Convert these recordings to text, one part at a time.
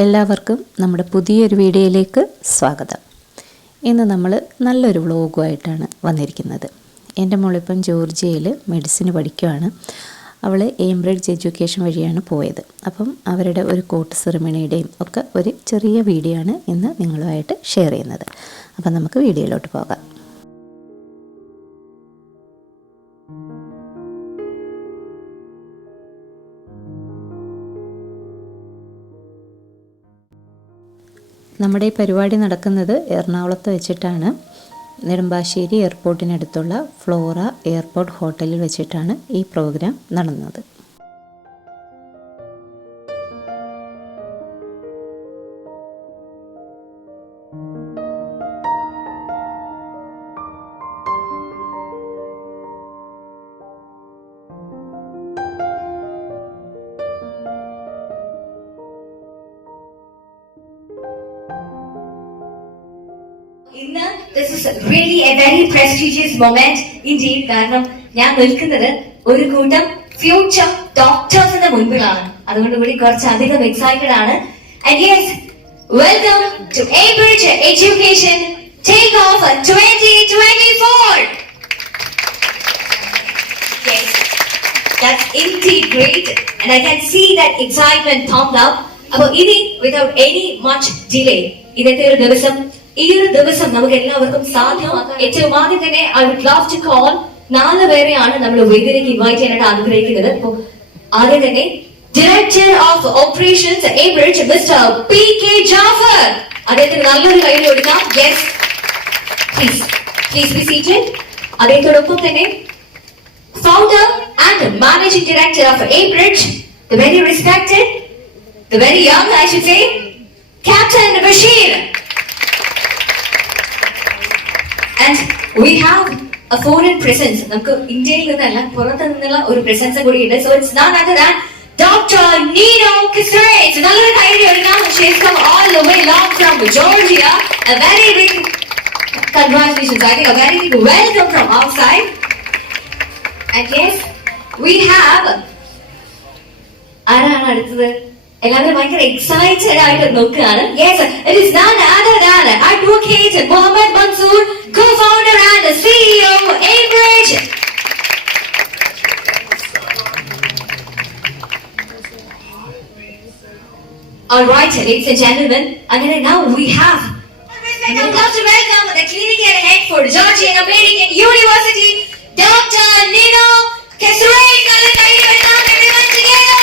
എല്ലാവർക്കും നമ്മുടെ പുതിയൊരു വീഡിയോയിലേക്ക് സ്വാഗതം. ഇന്ന് നമ്മൾ നല്ലൊരു വ്ളോഗുമായിട്ടാണ് വന്നിരിക്കുന്നത്. എൻ്റെ മോളിപ്പം ജോർജിയയിൽ മെഡിസിന് പഠിക്കുകയാണ്. അവൾ എയിംബ്രിഡ്ജ് എഡ്യൂക്കേഷൻ വഴിയാണ് പോയത്. അപ്പം അവരുടെ ഒരു കോട്ട് സെറിമണിയുടെയും ഒക്കെ ഒരു ചെറിയ വീഡിയോ ആണ് ഇന്ന് നിങ്ങളുമായിട്ട് ഷെയർ ചെയ്യുന്നത്. അപ്പം നമുക്ക് വീഡിയോയിലോട്ട് പോകാം. നമ്മുടെ ഈ പരിപാടി നടക്കുന്നത് എറണാകുളത്ത് വെച്ചിട്ടാണ്. നെടുമ്പാശ്ശേരി എയർപോർട്ടിനടുത്തുള്ള ഫ്ലോറ എയർപോർട്ട് ഹോട്ടലിൽ വെച്ചിട്ടാണ് ഈ പ്രോഗ്രാം നടന്നത്. This is really a very prestigious moment indeed. കാരണം ഞാൻ നിൽക്കുന്നത് ഒരു കൂട്ടം ഫ്യൂച്ചർ ഡോക്ടേഴ്സിന്റെ മുൻപിലാണ്. അതുകൊണ്ടുകൂടി കുറച്ചധികം എക്സൈറ്റഡ് ആണ്. And yes, welcome to Cambridge Education Takeoff 2024. Yes, that's indeed great, and I can see that excitement pumped up. അപ്പോൾ ഇനി without any much delay, ഇന്നത്തെ ഒരു ദിവസം ഈ ഒരു ദിവസം നമുക്ക് എല്ലാവർക്കും സാധ്യമാക്കാൻ ഏറ്റവും ആദ്യം തന്നെ I would love to call 4 പേരെയാണ് നമ്മൾ വേദിയിലേക്ക് ഇൻവൈറ്റ് ചെയ്യാനായിട്ട് ആഗ്രഹിക്കുന്നത്. അപ്പോൾ ആദ്യം തന്നെ director of operations Cambridge mister PK Jafar, അദ്ദേഹത്തിന് നല്ലൊരു കൈ കൊടുക്കാം. Yes, please be seated. അദ്ദേഹത്തോടൊപ്പം തന്നെ founder and managing director of Cambridge, the very respected, the very young I should say, Captain Bashir. And we have a foreign presence. നമുക്ക് ഇന്ത്യയിൽ നിന്നല്ല പുറത്തു നിന്നുള്ള ഒരു പ്രസൻസ് കൂടി ഉണ്ട്. So it's none other than Dr. Nino Casares. നല്ലൊരു കൈ കൊടുക്കാം. She has come all the way long from Georgia. A very big congratulations. I think a very big welcome from our side. And yes, we have ആരാണ് അടുത്തത്? എല്ലാവരും ഭയങ്കര excited ആയിട്ട് നോക്കുകയാണ്. Yes, it is none other than Advocate Mohammed Mansoor, co-founder and CEO Cambridge. All right, ladies and gentlemen, and now we have I would love to welcome the clinical head for Georgian American University, Dr. Nino Casares. Everyone together.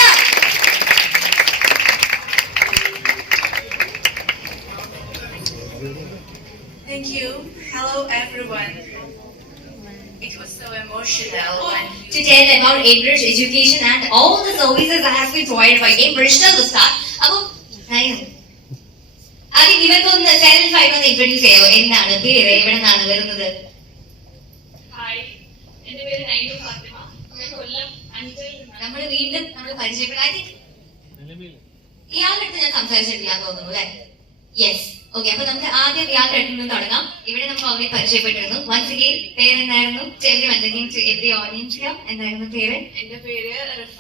Thank you. Hello everyone. It was so emotional to tell about Cambridge education and all the services that has been provided by Cambridge till the start. അപ്പോൾ ആദ്യം ഇവർക്കൊന്ന് self ആയിട്ടൊന്ന് introduce ചെയ്യാമോ? എന്താണ് പേര്, എവിടെ നിന്നാണ് വരുന്നത്? Hi, എന്റെ പേര് നൈനു ഫാത്തിമ. കൊല്ലം അഞ്ചൽ. നമ്മൾ വീണ്ടും പരിചയപ്പെട്ട ഐ തിങ്ക് ഇയാളുടെ അടുത്ത് ഞാൻ സംസാരിച്ചിട്ടില്ല തോന്നുന്നു അല്ലെ? Yes, okay. അപ്പൊ നമുക്ക് ആദ്യം ഇയാളുടെ അടുത്ത് നിന്ന് തുടങ്ങാം. ഇവിടെ നമുക്ക് ഓൾറെഡി പരിചയപ്പെട്ടിരുന്നു. വൺസ് അഗൈൻ പേരെന്തായിരുന്നു? എവരി ഓഡിയൻസ് എന്തായിരുന്നു പേര്? എന്റെ പേര് റിഫ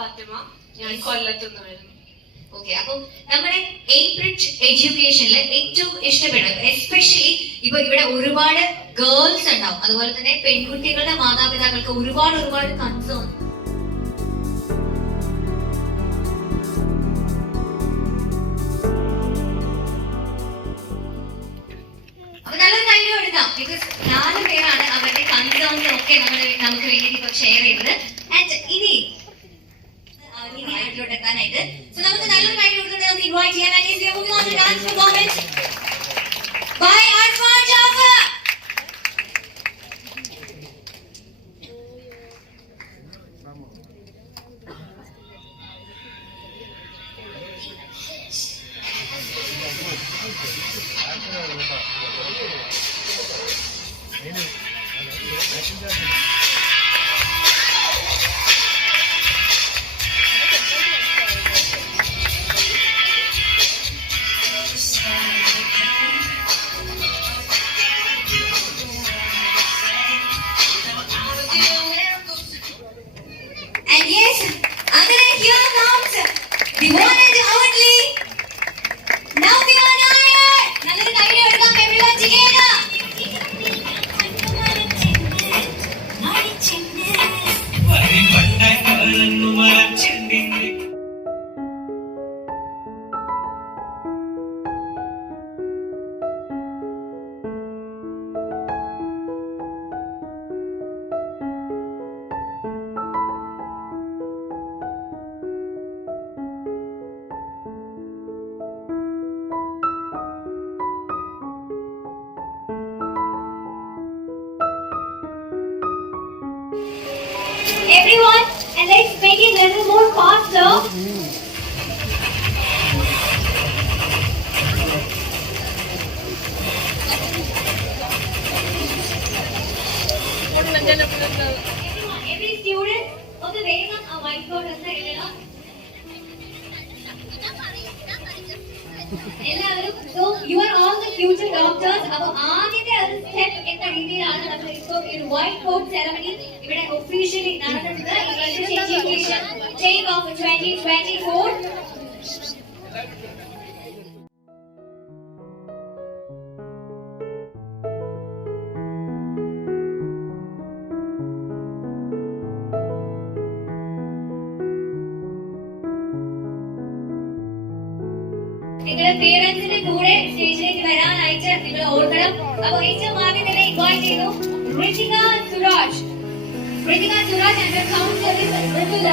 ഫാത്തിമ. ഞാൻ കൊല്ലത്തുനിന്ന് വരുന്നു. ഓക്കെ, അപ്പൊ നമ്മുടെ Cambridge എഡ്യൂക്കേഷനിൽ ഏറ്റവും ഇഷ്ടപ്പെടുന്നത് എസ്പെഷ്യലി ഇപ്പൊ ഇവിടെ ഒരുപാട് ഗേൾസ് ഉണ്ടാവും, അതുപോലെ തന്നെ പെൺകുട്ടികളുടെ മാതാപിതാക്കൾക്ക് ഒരുപാട് കൺസേൺ. അപ്പൊ നല്ലൊരു കാര്യം എടുക്കാം. ബിക്കോസ് 4 പേരാണ് അവരുടെ കൺസേൺസ് ഒക്കെ നമുക്ക് വേണ്ടി ഇപ്പൊ ഷെയർ ചെയ്യുന്നത്. ആൻഡ് ഇനി എത്താനായിട്ട് നമുക്ക് നല്ലൊരു കാര്യം കൊടുത്തിട്ട് നമുക്ക് ഇൻവൈറ്റ് ചെയ്യാൻ dance performance by Arfan Jafar. And yes, here comes the one and only Now we are live. നല്ലൊരു കൈയ്യടി കൊടുക്കാം everyone together. Everyone, and let's make it a little more faster. Everyone, every student, on the way on a whiteboard is the എല്ലാവരും so you are all the future doctors. അപ്പോൾ ആദ്യത്തെ ഒരു step എന്ന രീതിയിലാണ് നമ്മൾ ഇപ്പോൾ ഒരു വൈറ്റ് ബോർഡ് സെറമണി ഇവിടെ ഒഫീഷ്യലി നടത്തുന്നത്. Education take off 2024. നിങ്ങളുടെ പേരൻസിന്റെ കൂടെ സ്റ്റേജിലേക്ക് വരാനായിട്ട് നിങ്ങൾ ഓർക്കണം. അപ്പോൾ ഏറ്റവും ആദ്യം തന്നെ ഇൻവൈറ്റ് ചെയ്യുന്നു Ritika Suraj. Ritika Suraj and councillor Mridula.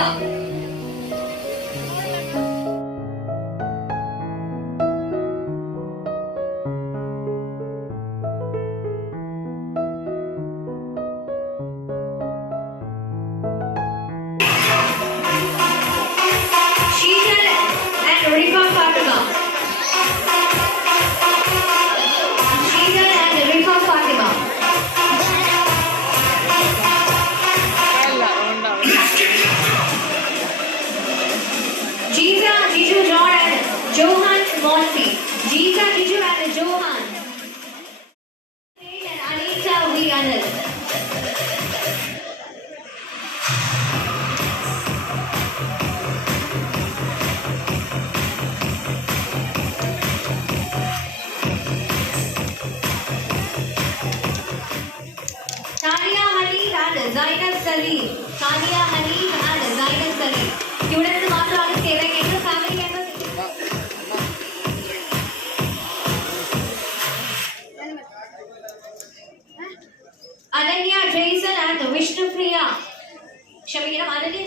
Johan Monty, Jeeta, Kiju and Johan. And Anita Vianel. Tania Hanif and Zainab Salim. Tania Hanif and Zainab Salim. Students മാത്രമാണ് Kerala family members. Ananya Jason and Vishnupriya. ക്ഷമിക്കണം, അനന്യ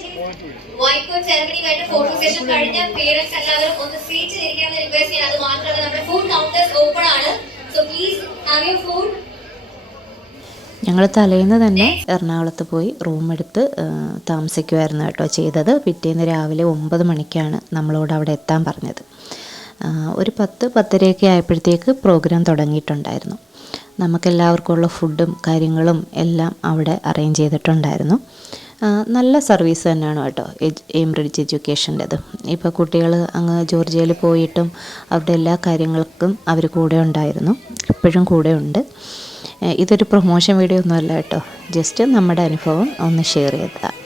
വൈറ്റ് ബോർഡ് സെറമണി കഴിഞ്ഞ photo session കഴിഞ്ഞ parents എല്ലാവരും ഒന്ന് സീറ്റിൽ ഇരിക്കാമെന്ന് request ചെയ്യാം. അത് മാത്രമല്ല നമ്മുടെ ഫുഡ് കൗണ്ടേഴ്സ് ഓപ്പൺ ആണ്. So please have your food. ഞങ്ങൾ തലേന്ന് തന്നെ എറണാകുളത്ത് പോയി റൂം എടുത്ത് താമസിക്കുമായിരുന്നു കേട്ടോ ചെയ്തത്. പിറ്റേന്ന് രാവിലെ 9 മണിക്കാണ് നമ്മളോട് അവിടെ എത്താൻ പറഞ്ഞത്. ഒരു 10-10:30 ആയപ്പോഴത്തേക്ക് പ്രോഗ്രാം തുടങ്ങിയിട്ടുണ്ടായിരുന്നു. നമുക്കെല്ലാവർക്കുമുള്ള ഫുഡും കാര്യങ്ങളും എല്ലാം അവിടെ അറേഞ്ച് ചെയ്തിട്ടുണ്ടായിരുന്നു. നല്ല സർവീസ് തന്നെയാണ് കേട്ടോ എയിംബ്രിഡ്ജ് എഡ്യൂക്കേഷൻ്റെത്. ഇപ്പോൾ കുട്ടികൾ അങ്ങ് ജോർജിയയിൽ പോയിട്ടും അവരുടെ എല്ലാ കാര്യങ്ങൾക്കും അവർ കൂടെ ഉണ്ടായിരുന്നു, ഇപ്പോഴും കൂടെ ഉണ്ട്. ഇതൊരു പ്രൊമോഷൻ വീഡിയോ ഒന്നുമല്ല കേട്ടോ, ജസ്റ്റ് നമ്മുടെ അനുഭവം ഒന്ന് ഷെയർ ചെയ്തതാണ്.